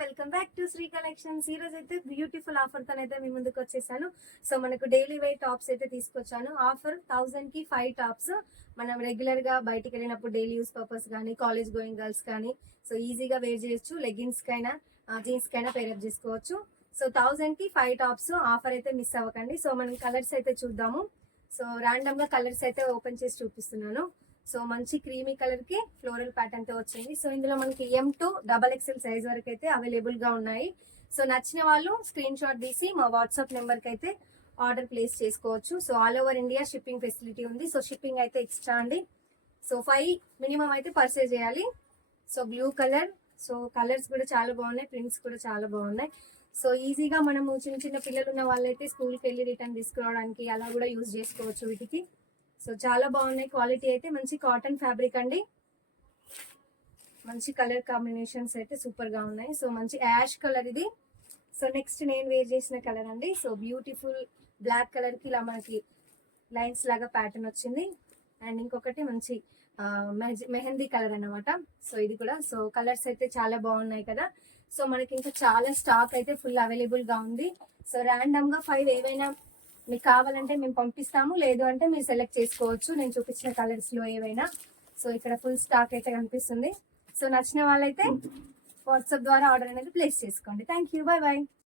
Welcome back to Sri Collections. ఈ రోజు అయితే బ్యూటిఫుల్ ఆఫర్ తో అయితే మీ ముందుకు వచ్చేసాను. సో మనకు డైలీ వేర్ టాప్స్ అయితే తీసుకొచ్చాను. ఆఫర్ 1000 కి 5 టాప్స్. మనం రెగ్యులర్ గా బయటికి వెళ్ళినప్పుడు డైలీ యూస్ పర్పస్ కానీ కాలేజ్ గోయింగ్ గర్ల్స్ కానీ సో ఈజీగా వేర్ చేయొచ్చు. లెగిన్స్ కైనా జీన్స్ కైనా పేరప్ చేసుకోవచ్చు. సో 1000 కి 5 టాప్స్ ఆఫర్ అయితే మిస్ అవ్వకండి. సో మనం కలర్స్ అయితే చూద్దాము. సో ర్యాండమ్ గా కలర్స్ అయితే ఓపెన్ చేసి చూపిస్తున్నాను. సో మంచి క్రీమీ కలర్ కి ఫ్లోరల్ ప్యాటర్న్ తో వచ్చింది. సో ఇందులో మనకి M2 XXL సైజ్ వరకు అయితే అవైలబుల్ గా ఉన్నాయి. సో నచ్చిన వాళ్ళు స్క్రీన్ షాట్ తీసి మా వాట్సాప్ నెంబర్ కి అయితే ఆర్డర్ ప్లేస్ చేసుకోవచ్చు. So all over India shipping facility ఉంది. సో షిప్పింగ్ అయితే ఎక్స్ట్రా అండి. సో 5 మినిమం అయితే పర్చేజ్ చేయాలి. So blue colour, so colours కూడా చాలా బాగున్నాయి, ప్రింట్స్ కూడా చాలా బాగున్నాయి. సో ఈజీగా మనము చిన్న చిన్న పిల్లలు ఉన్న వాళ్ళైతే స్కూల్కి వెళ్ళి రిటర్న్ తీసుకురావడానికి అలా కూడా యూజ్ చేసుకోవచ్చు వీటికి. సో చాలా బాగున్నాయి. క్వాలిటీ అయితే మంచి కాటన్ ఫ్యాబ్రిక్ అండి. మంచి కలర్ కాంబినేషన్స్ అయితే సూపర్ గా ఉన్నాయి. సో మంచి యాష్ కలర్ ఇది. సో నెక్స్ట్ నేను వేర్ చేసిన కలర్ అండి. సో బ్యూటిఫుల్ బ్లాక్ కలర్ కి ఇలా మనకి లైన్స్ లాగా ప్యాటర్న్ వచ్చింది. అండ్ ఇంకొకటి మంచి మెహందీ కలర్ అన్నమాట. సో ఇది కూడా సో కలర్స్ అయితే చాలా బాగున్నాయి కదా. సో మనకి ఇంకా చాలా స్టాక్ అయితే ఫుల్ అవైలబుల్ గా ఉంది. సో ర్యాండమ్ గా 5 ఏవైనా మీకు కావాలంటే మేము పంపిస్తాము, లేదు అంటే మీరు సెలెక్ట్ చేసుకోవచ్చు నేను చూపించిన కలర్స్ లో ఏవైనా. సో ఇక్కడ ఫుల్ స్టాక్ అయితే కనిపిస్తుంది. సో నచ్చిన వాళ్ళైతే వాట్సాప్ ద్వారా ఆర్డర్ అనేది ప్లేస్ చేసుకోండి. Thank you, bye bye.